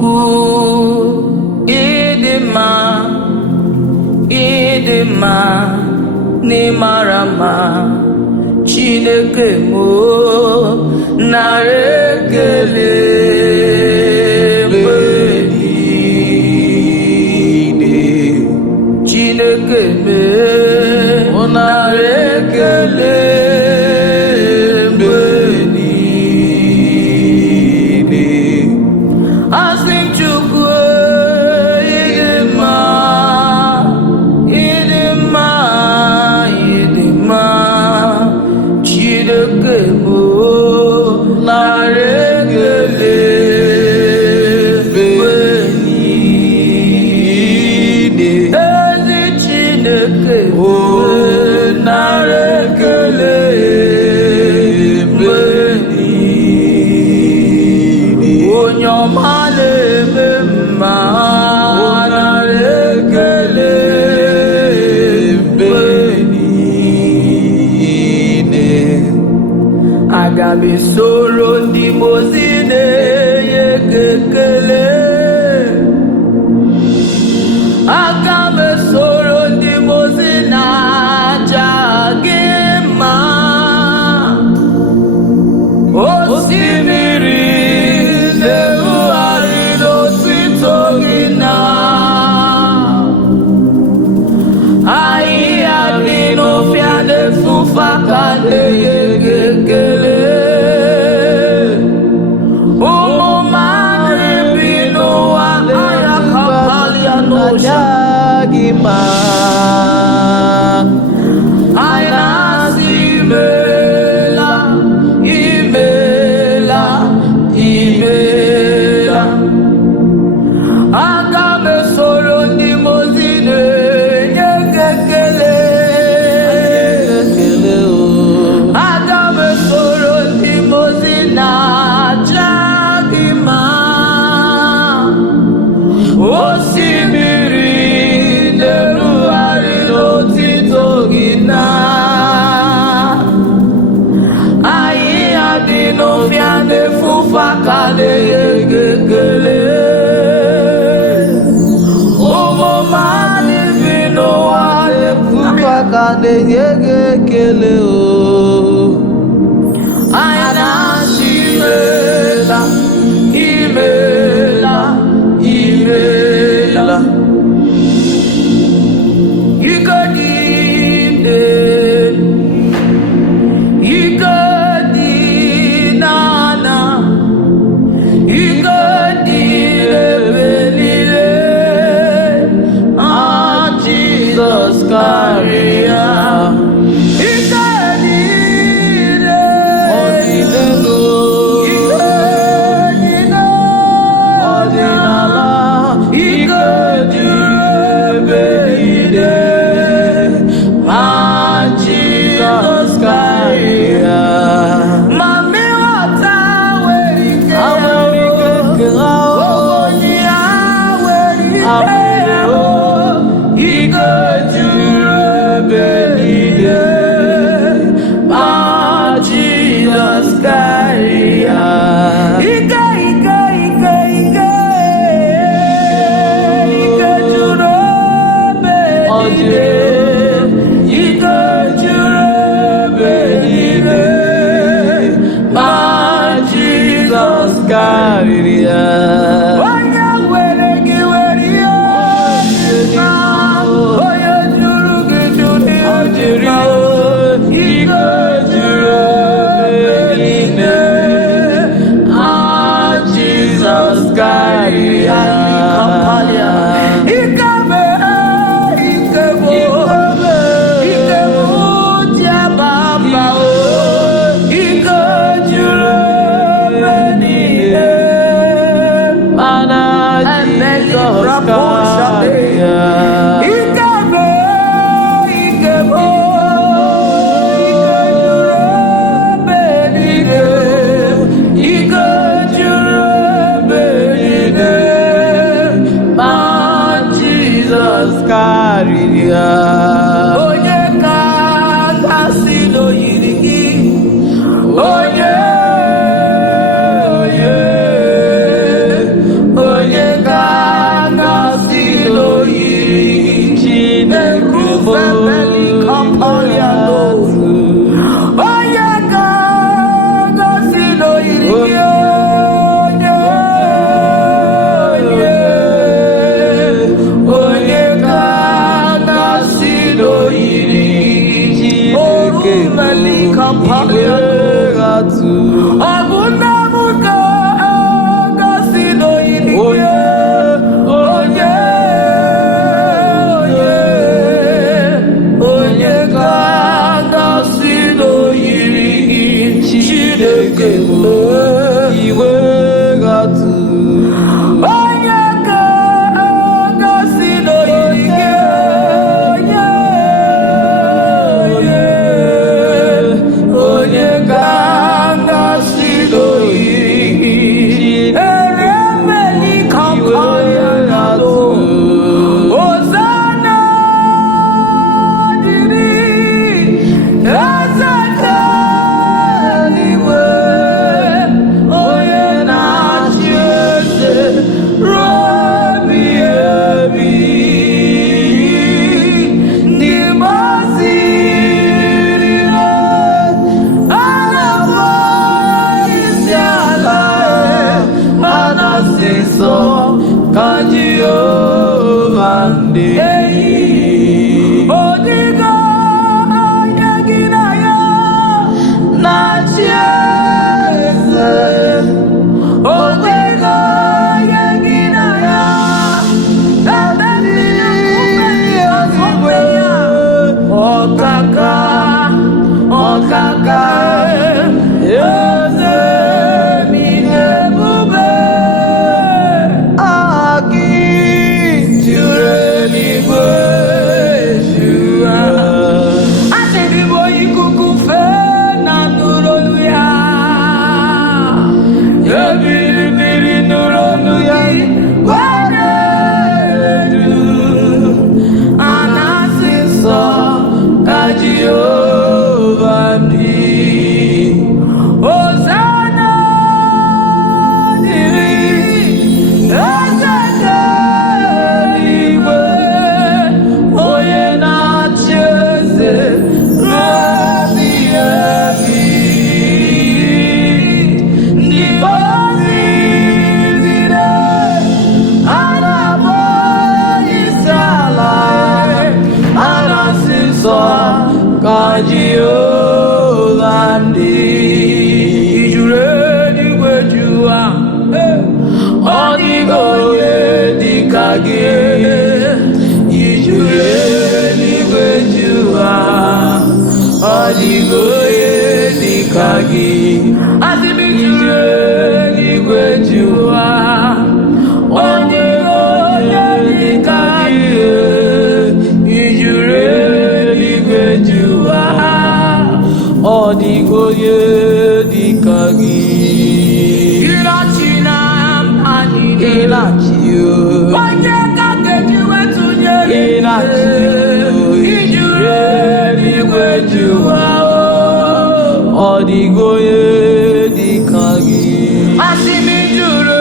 Chukwu idima n'ịmara mma Chineke mo nara ekele mgbe niile Chineke me nara ekele mgbe niile asị Chukwu Chineke mo nara ekele mgbe niile ezi Chineke mo nara ekele mgbe niile onye ọma na-eme mma nara ekele mgbe aga m esoro ndị mozi na-enye gị ekele aga m esoro ndị mozi na-aja gị mma osimiri na-erugharị n'otito gị na ahịhịa dị n'ọfịa na-efufe aka na-enye gị ekele ụmụ mmadụ bi n'ụwa anya kapalia n'ụja gị ma anyị na-asị imeela imeela imeela aga m esoro ndị mozi na-enye gị ekele aga m esoro ndị mozi na-aja gị mma osimiri na-erugharị n'otito gị na ahịhịa dị n'ọfịa na-efufe aka na-enye gị ekele ụmụ mmadụ bi n'ụwa na-efufe aka na-enye gị ekele anyị na-asị imeela imeela imeela ike dị n'ala ike dị n'ebe niile Jizọs karịa iwe gatu onye ka gosi n'oyike onye ka gosi n'oyike eremeli kampanya nato Hosanna diri Ezaka niwe onye na-achị eze Robi ebi ndị maziri anabọ isi ala mana sịsọ ka Jehova ndị odigo onye gị na ya na-achị eze odigo onye gị na ya ọkaka ọkaka eze ihe ebube aha gị juru eluigwe juru asịrị m ikuku fee na nụrụ olu ya ebiri mmiri nụrụ olu ya gwara edu a na-asị nsọ ka Jehova dị Hosanna dịrị eze eluigwe onye na-achị eze ruo ebighị ebi ndị ozi ziri a na-abụ isi ala a na-asị nsọ ka Jehova dị ijuru eluigwe jụwa ọ dịghị onye dị ka gị ijuru eluigwe jụwa ọ dịghị onye dị ka gị asị m ijuru eluigwe jụwa ọ dịghị onye dị ka gị ijuru eluigwe jụwa ọ dịghị onye dị ka gị ịlachi na anyị ịlachi onye ka ga-eji wetụnye ịlachi ijuru eluigwe jụwa ọ dịghị onye dị ka gị asị m ijuru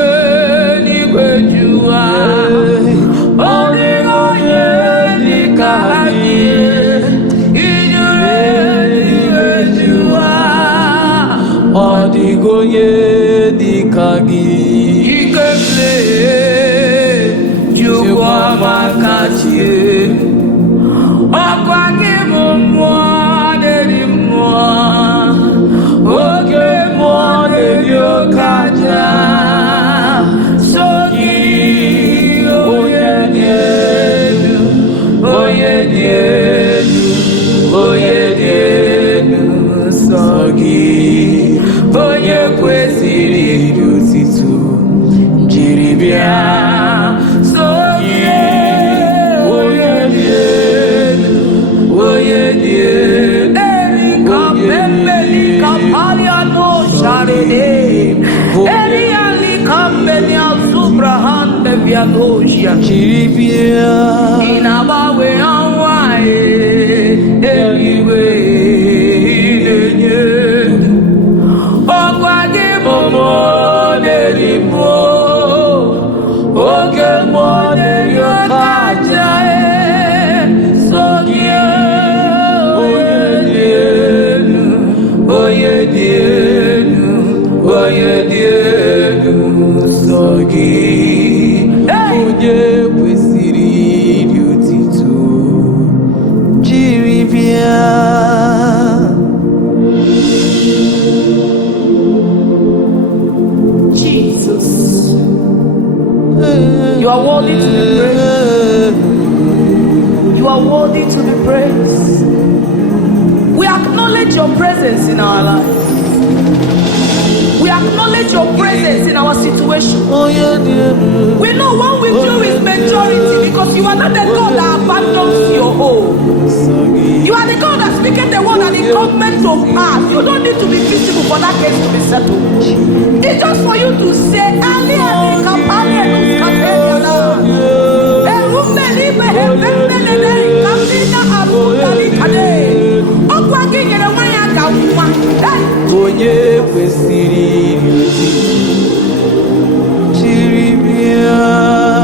eluigwe jụwa ọ dịghị onye dị ka gị ijuru eluigwe jụwa ọ dịghị onye dị ka gị ikele jụkwa maka chie ọkwa gị bụ mmụọ na-eri mmụọ oke mmụọ na-eri oke aja so gị onye dị elu onye dị elu onye dị elu nsọ gị onye kwesịrị ịdị otito jiri bịa so gị onye dị elu onye dị elu erika pembeli kapaliano sharede eriali kambeni azubrahan bevianosia jiri bịa ị na-agbanwe ọnwa eluigwe na-enye ọkwa gị bụ mmụọ na-eri mmụọ oke mmụọ na-eri oke aja so gị onye dị elu onye dị elu onye dị elu so gị onye kwesịrị ịdị otito jiri bịa Jesus. You are worthy to be praised. You are worthy to be praised. We acknowledge your presence in our life. We generation. We know what we do is majority, because you are not the God that abandons your home. You are the God that speaks the word and it comes to pass. You don't need to be visible for that case to be settled. It's just for you to say,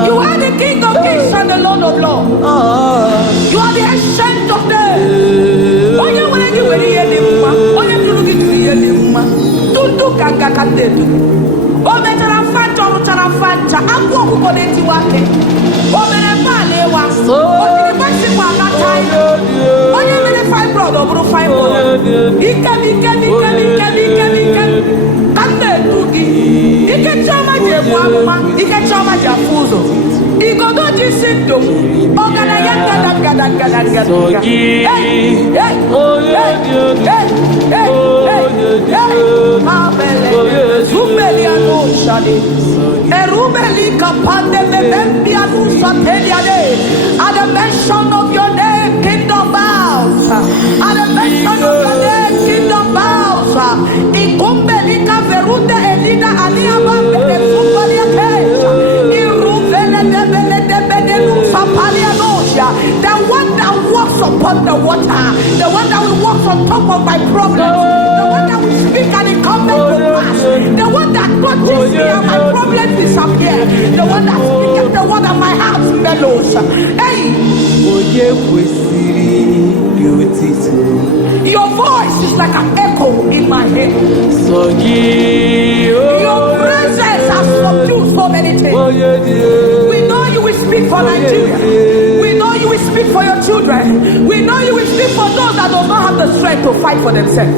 you are the King of Kings and the Lord of Lords. You are the Ancient of Days. At the mention of your name, kingdom bows. At the mention of your name, kingdom bows. Ikumbelika verude elida aliaba bele supalia keisha. Iruvele debele debele nusapalia nosia. The one that walks upon the water, the one that will walk on top of my problems, the one that will speak and it comes to pass, the one that touches me and my problems disappear, the one that speaks the word of my heart mellows. Hey, your voice is like an echo in my head. Your presence has subdued so many things. We know you will speak for Nigeria. We know you will speak for your children. We know you will speak for those that do not have the strength to fight for themselves.